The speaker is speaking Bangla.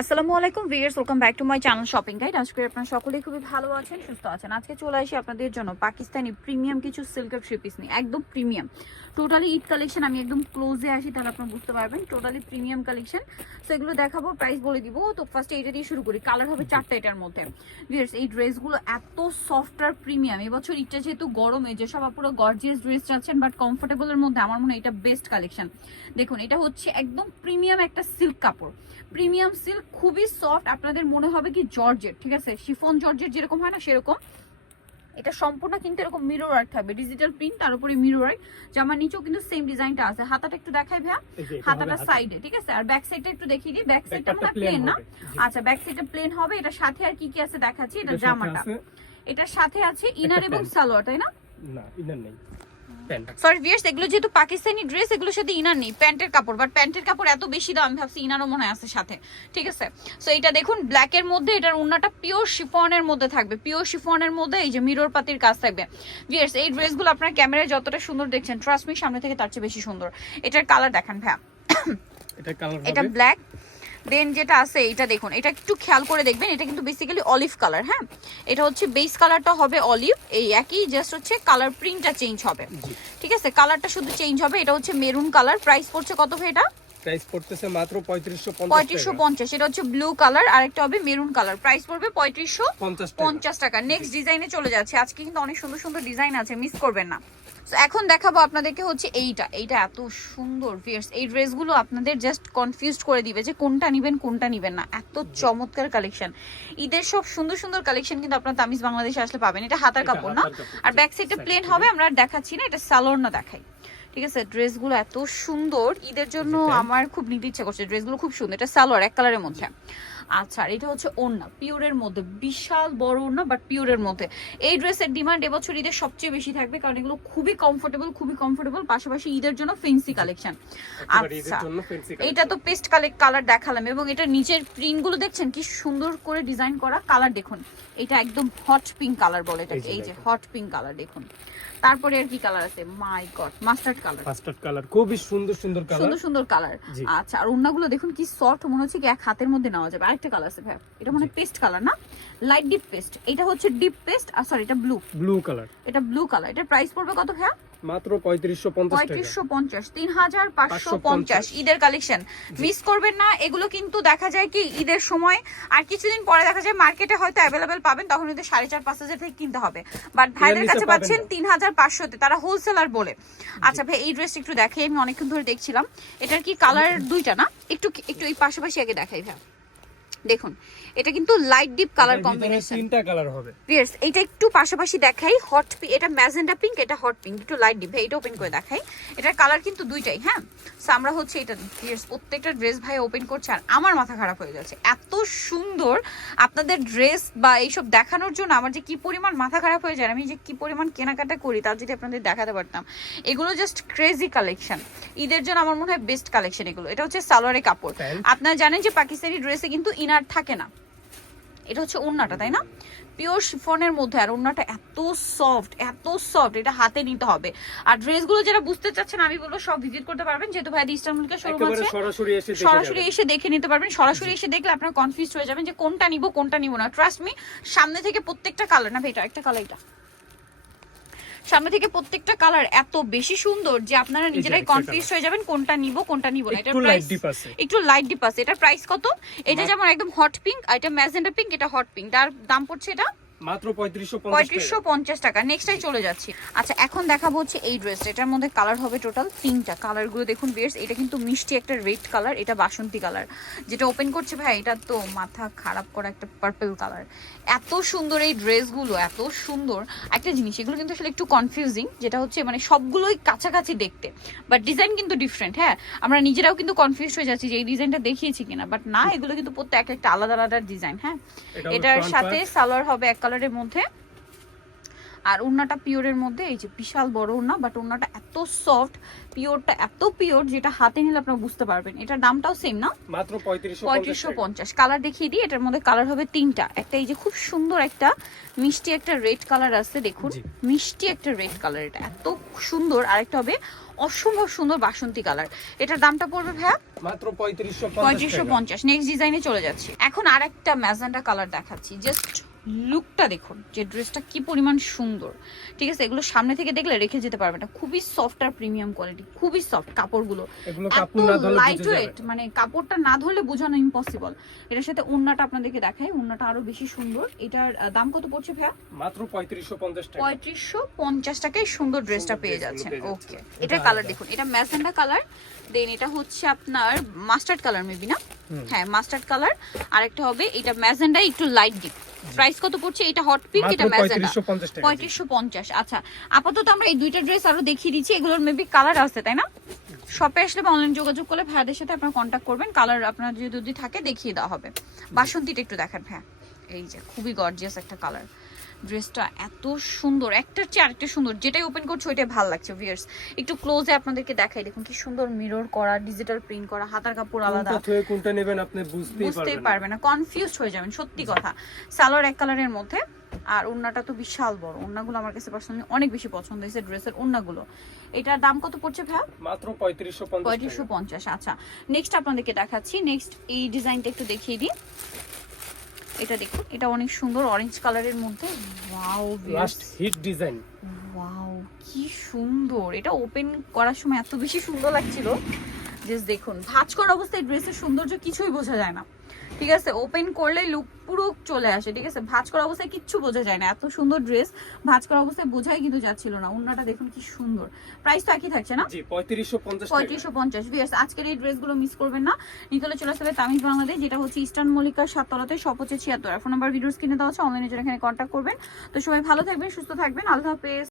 আসসালামু আলাইকুম viewers, welcome back to my channel shopping guide. আজকে আপনারা সকলেই খুবই ভালো আছেন, সুস্থ আছেন। আজকে চলে আসি আপনাদের জন্য পাকিস্তানি প্রিমিয়াম কিছু সিল্কের থ্রি পিস নিয়ে, একদম প্রিমিয়াম টোটালি ঈদ কালেকশন। আমি একদম ক্লোজে আসি তাহলে আপনারা বুঝতে পারবেন টোটালি প্রিমিয়াম কালেকশন। সো এগুলো দেখাবো, প্রাইস বলে দিব। তো ফার্স্টে এটা দিয়ে শুরু করি। কালার হবে 4টা এটার মধ্যে। ভিউয়ার্স, এই ড্রেসগুলো এত সফট আর প্রিমিয়াম। এবছর ঈদটা যেহেতু গরমে, যেসব আপুরো গর্জিয়াস ড্রেস চাচ্ছেন বাট কমফোর্টেবলের মধ্যে, আমার মনে হয় এটা বেস্ট কালেকশন। দেখুন, এটা হচ্ছে একদম প্রিমিয়াম একটা সিল্ক কাপড়, প্রিমিয়াম সিল্ক, খুবই সফট। আপনাদের মনে হবে কি জর্জেট, ঠিক আছে, শিফন জর্জেট যেরকম হয় না সেরকম। এটা সম্পূর্ণ কিন্তু এরকম মিরর ওয়ার্ক থাকবে, ডিজিটাল প্রিন্ট, তার উপরে মিরর ওয়ার্ক। জামার নিচেও কিন্তু সেম ডিজাইনটা আছে। হাতাটা একটু দেখাই ভাইয়া, হাতাটা সাইডে, ঠিক আছে। আর ব্যাক সাইডটা একটু দেখিয়ে দিই। ব্যাক সাইডটা মানে প্লেন না? আচ্ছা, ব্যাক সাইডটা প্লেন হবে। এটা সাথে আর কি কি আছে দেখাচ্ছি। এটা জামাটা, এটার সাথে আছে ইনার এবং সালোয়ার, তাই না? না, ইনার নেই। সরি ভিউয়ার্স, এগুলো যেহেতু পাকিস্তানি ড্রেস, এগুলোর সাথে ইনার নেই, প্যান্টের কাপড়। বাট প্যান্টের কাপড় এত বেশি দাম, আমি ভাবছি ইনারও মনে হয় আছে সাথে, ঠিক আছে। সো এটা দেখুন ব্ল্যাক এর মধ্যে, এটার ওন্নাটা পিওর শিফনের মধ্যে থাকবে, পিওর শিফনের মধ্যে এই যে মিরর পাতির কাজ থাকবে। ভিউয়ার্স, এই ড্রেসগুলো আপনারা ক্যামেরায় যতটা সুন্দর দেখছেন, ট্রাস্ট মি, সামনে থেকে তার চেয়ে বেশি সুন্দর। এটার কালার দেখান ভাইয়া। এটা ব্ল্যাক, দেন যেটা আছে এটা দেখুন, এটা একটু খেয়াল করে দেখবেন। এটা কিন্তু বেসিক্যালি অলিভ কালার, হ্যাঁ। এটা হচ্ছে বেস কালারটা হবে অলিভ, এই একই, জাস্ট হচ্ছে কালার প্রিন্টটা চেঞ্জ হবে, ঠিক আছে। কালারটা শুধু চেঞ্জ হবে। এটা হচ্ছে মেরুন কালার। প্রাইস পড়ছে কত ভাই? এটা প্রাইস পড়তেছে মাত্র 3550 এটা হচ্ছে ব্লু কালার, আর একটা হবে মেরুন কালার। প্রাইস পড়বে 3550 টাকা। নেক্সট ডিজাইনে চলে যাচ্ছে। আজকে কিন্তু অনেক সুন্দর সুন্দর ডিজাইন আছে, মিস করবেন না। সো এখন দেখাবো আপনাদেরকে হচ্ছে এইটা এত সুন্দর। ভিউয়ার্স, এই ড্রেসগুলো আপনাদের জাস্ট কনফিউজড করে দিবে যে কোনটা নিবেন কোনটা নিবেন না। এত চমৎকার কালেকশন, ঈদের সব সুন্দর সুন্দর কালেকশন কিন্তু আপনারা তামিজ বাংলাদেশে আসলে পাবেন। এটা হাতার কাপড় না, আর ব্যাক সাইডটা প্লেন হবে। আমরা দেখাচ্ছি না, এটা সালোয়ার না দেখাই, ঠিক আছে। ড্রেসগুলো এত সুন্দর, ঈদের জন্য আমার খুব নিতে ইচ্ছা করছে। ড্রেসগুলো খুব সুন্দর। এটা সালোয়ার এক কালারের মধ্যে। আচ্ছা, আর এটা হচ্ছে ওড়না, পিওরের মধ্যে, বিশাল বড় ওড়না বাট পিওরের মধ্যে। এই ড্রেসের ডিমান্ড এবছর ঈদের সবচেয়ে বেশি থাকবে, কারণ এগুলো খুবই কমফোর্টেবল, পাশাপাশি ঈদের জন্য ফেন্সি কালেকশন। আচ্ছা, এটা তো পেস্ট কালার দেখালাম, এবং এটার নিচের প্রিন্টগুলো দেখছেন কি সুন্দর করে ডিজাইন করা। কালার দেখুন, এটা একদম হট পিঙ্ক কালার বলে এটাকে, এই যে হট পিঙ্ক কালার দেখুন। তারপরে আর কি কালার আছে? মাই গড, মাস্টার্ড কালার, খুবই সুন্দর কালার। আচ্ছা, আর ওড়নাগুলো দেখুন কি সফট, মনে হচ্ছে কি এক হাতের মধ্যে নেওয়া যাবে। আরেকটা কালার আছে ভাই, এটা মানে পেস্ট কালার না, লাইট ডিপ পেস্ট। এটা হচ্ছে ডিপ পেস্ট, আর সরি এটা ব্লু কালার। এটা ব্লু কালার। এটা প্রাইস পড়বে কত ভাই? মাত্র 3550 3550 ঈদের কালেকশন, মিস করবেন না। এগুলো কিন্তু দেখা যায় কি ঈদের সময়, আর কিছুদিন পরে দেখা যায় মার্কেটে হয়তো অ্যাভেলেবেল পাবেন, তখন কিন্তু 4500-5000 থেকে কিনতে হবে। বাট ভাইদের কাছে পাচ্ছেন 3500-তে, তারা হোলসেলার বলে। আচ্ছা ভাই, এই ড্রেসটা একটু দেখাই, আমি অনেকক্ষণ ধরে দেখছিলাম। এটার কি কালার দুইটা না? একটু এই পাশাপাশি আগে দেখাই ভাই। দেখুন, এটা কিন্তু লাইট ডিপ কালার কম্বিনেশন, তিনটা কালার হবে। ভিউয়ার্স, এটা একটু পাশাপাশি দেখাই। হট পিঙ্ক, এটা ম্যাজেন্ডা পিঙ্ক, এটা হট পিঙ্ক, একটু লাইট ডিপ। ভাই এটা ওপেন করে দেখাই। এটার কালার কিন্তু দুইটাই, হ্যাঁ। সো আমরা হচ্ছে এটা ভিউয়ার্স, প্রত্যেকটা ড্রেস ভাই ওপেন করছে, আর আমার মাথা খারাপ হয়ে যাচ্ছে। এত সুন্দর আপনাদের ড্রেস বা এইসব দেখানোর জন্য আমার যে কি পরিমাণ মাথা খারাপ হয়ে যায়, আমি যে কি পরিমাণ কেনাকাটা করি তার যদি আপনাদের দেখাতে পারতাম। এগুলো জাস্ট ক্রেজি কালেকশন, ঈদের জন্য আমার মনে হয় বেস্ট কালেকশন এগুলো। এটা হচ্ছে সালোয়ারের কাপড়। আপনারা জানেন যে পাকিস্তানি ড্রেসে কিন্তু ইনার থাকে না। এটা হচ্ছে ওড়নাটা, তাই না? পিওর শিফনের মধ্যে, আর ওড়নাটা এত সফট, এটা হাতে নিতে হবে। আর ড্রেসগুলো যারা বুঝতে চাচ্ছেন, আমি বলবো সব ভিজিট করতে পারবেন, যেহেতু ভাই ইস্টার্নকে শোরুম আছে, সরাসরি এসে দেখে নিতে পারবেন। সরাসরি এসে দেখলে আপনারা কনফিউজড হয়ে যাবেন যে কোনটা নিব কোনটা নিব না। ট্রাস্ট মি, সামনে থেকে প্রত্যেকটা কালার, না ভাই এটা একটা কালার, এটা সামনে থেকে প্রত্যেকটা কালার এত বেশি সুন্দর যে আপনারা নিজেরাই কনফিউজ হয়ে যাবেন কোনটা নিব কোনটা নিব না। এটার প্রাইস একটু লাইট ডিপ আছে। এটার প্রাইস কত? এটা যেমন একদম হট পিঙ্ক, আর এটা ম্যাজেন্ডা পিঙ্ক, এটা হট পিঙ্ক। তার দাম পড়ছে এটা মাত্র 3550 টাকা। নেক্সটটাই চলে যাচ্ছি। আচ্ছা, এখন দেখাবো হচ্ছে এই ড্রেস। এটার মধ্যে কালার হবে টোটাল 3টা। কালারগুলো দেখুন ভিউয়ার্স, এটা কিন্তু মিষ্টি একটা রেড কালার, এটা বাসন্তী কালার। যেটা ওপেন করছে ভাই, এটা তো মাথা খারাপ করা একটা পার্পল কালার। এত সুন্দর এই ড্রেসগুলো, এত সুন্দর। একটা জিনিস, এগুলো কিন্তু আসলে একটু কনফিউজিং, যেটা হচ্ছে মানে সবগুলোই কাছাকাছি দেখতে, বাট ডিজাইন কিন্তু ডিফারেন্ট। হ্যাঁ, আমরা নিজেরাও কিন্তু কনফিউজ হয়ে যাচ্ছি যে এই ডিজাইনটা দেখিয়েছি কিনা, বাট না, এগুলো কিন্তু প্রত্যেক একটা আলাদা আলাদা ডিজাইন। হ্যাঁ, এটার সাথে সালোয়ার হবে এক কালারের মধ্যে, আর ওড়নাটা পিওরের মধ্যে। এই যে বিশাল বড় ওড়না, বাট ওড়নাটা এত সফট, পিওরটা এত পিওর, যেটা হাতে নিলে আপনারা বুঝতে পারবেন। এটার দামটাও সেম না, মাত্র 3550। কালার দেখিয়ে দিই। এটার মধ্যে কালার হবে 3টা। একটা এই যে খুব সুন্দর একটা মিষ্টি একটা রেড কালার আছে, দেখুন মিষ্টি একটা রেড কালার, এটা এত সুন্দর। আরেকটা হবে অসম্ভব সুন্দর বাসন্তী কালার। এটার দামটা পড়বে ভাইয়া মাত্র 3550 3550। নেক্সট ডিজাইনে চলে যাচ্ছি। এখন আরেকটা ম্যাজেন্টা কালার দেখাচ্ছি। জাস্ট লুকটা দেখুন যে ড্রেসটা কি পরিমাণ সুন্দর, ঠিক আছে? এগুলো সামনে থেকে দেখলে রেখে যেতে পারবে না, খুবই সফট আর প্রিমিয়াম কোয়ালিটি, খুবই সফট কাপড়গুলো, এগুলো এত কাপড় না ধরলে লাইট বোঝা যাবে ওয়েট, মানে কাপড়টা না ধরলে বোঝানো ইম্পসিবল। এটার সাথে ওন্নাটা আপনাদেরকে দেখাই, ওন্নাটা আরো বেশি সুন্দর। এটার দাম কত পড়ছে ভাইয়া? মাত্র 3550 টাকা। 3550 টাকায় সুন্দর ড্রেসটা পেয়ে যাচ্ছেন। পেয়ে ওকে, এটার কালার দেখুন, এটা ম্যাজেন্টা কালার, দেন এটা হচ্ছে আপনার মাস্টার্ড কালার মেবি না? হ্যাঁ মাস্টার্ড কালার। আরেকটা হবে এটা ম্যাজেন্টা একটু লাইট ডিপ। প্রাইস কত পড়ছে? এটা হট পিঙ্ক, এটা ম্যাজেন্টা 3550 টাকা। 3550। আচ্ছা, আপাতত আমরা এই দুইটা ড্রেস আরো দেখিয়ে দিচ্ছি, এগুলোর মেবি কালার আছে তাই না? শপে আসলে বা অনলাইন যোগাযোগ করলে ভাইয়াদের সাথে আপনারা কন্ট্যাক্ট করবেন, কালার আপনার যদি থাকে দেখিয়ে দেওয়া হবে। বাসন্তীটা একটু দেখান ভাইয়া, এই যে খুবই গর্জিয়াস একটা কালার। ড্রেসটা এত সুন্দর, একটার চেয়ে আরেকটা সুন্দর, যেটাই ওপেন করছে ওইটাই ভালো লাগছে ভিউয়ার্স। একটু ক্লোজে আপনাদেরকে দেখাই, দেখুন কি সুন্দর মিরর করা, ডিজিটাল প্রিন্ট করা, হাতার কাপড় আলাদা, কোনটা থেকে কোনটা নেবেন আপনি বুঝতেই বুঝতেই পারবেন পারবেন না, কনফিউজড হয়ে যাবেন সত্যি কথা। সালোয়ার এক কালারের মধ্যে, আর ওন্নাটা তো বিশাল বড়। ওন্নাগুলো আমার কাছে পার্সোনালি অনেক বেশি পছন্দ হয়েছে ড্রেসের ওন্নাগুলো। এটার দাম কত পড়ছে ভাইয়া? মাত্র 3550 3550। আচ্ছা, নেক্সট আপনাদেরকে দেখাচ্ছি। নেক্সট এই ডিজাইনটা একটু দেখিয়ে দিই। এটা দেখুন, এটা অনেক সুন্দর অরেঞ্জ কালারের মধ্যে। Wow last hit design. Wow কি সুন্দর, এটা ওপেন করার সময় এত বেশি সুন্দর লাগছিল। জাস্ট দেখুন, ভাঁজ করা অবস্থায় ড্রেসের সৌন্দর্য কিছুই বোঝা যায় না, ঠিক আছে? ওপেন করলে লুক পুরো চলে আসে, ঠিক আছে? ভাঁজ করা অবস্থায় কিচ্ছু বোঝা যায় না। এত সুন্দর ড্রেস ভাঁজ করা অবস্থায় বোঝাই কিন্তু যাচ্ছিল না। ওন্নাটা দেখুন কি সুন্দর। প্রাইস তো একই থাকছে না? জি 3550 টাকা। 3550। ভিউয়ার্স, আজকের এই ড্রেসগুলো মিস করবেন না। নিতলে চলে আসবে তামিজ বাংলাদেশ, যেটা হচ্ছে ইস্টার্ন মল্লিকার 7 তলাতে, শপ হচ্ছে 76। ফোন নাম্বার ভিডিওস কিনে দেওয়া আছে, অনলাইনে যারা এখানে কন্ট্যাক্ট করবেন। তো সবাই ভালো থাকবেন, সুস্থ থাকবেন, আল্লাহ হাফেজ।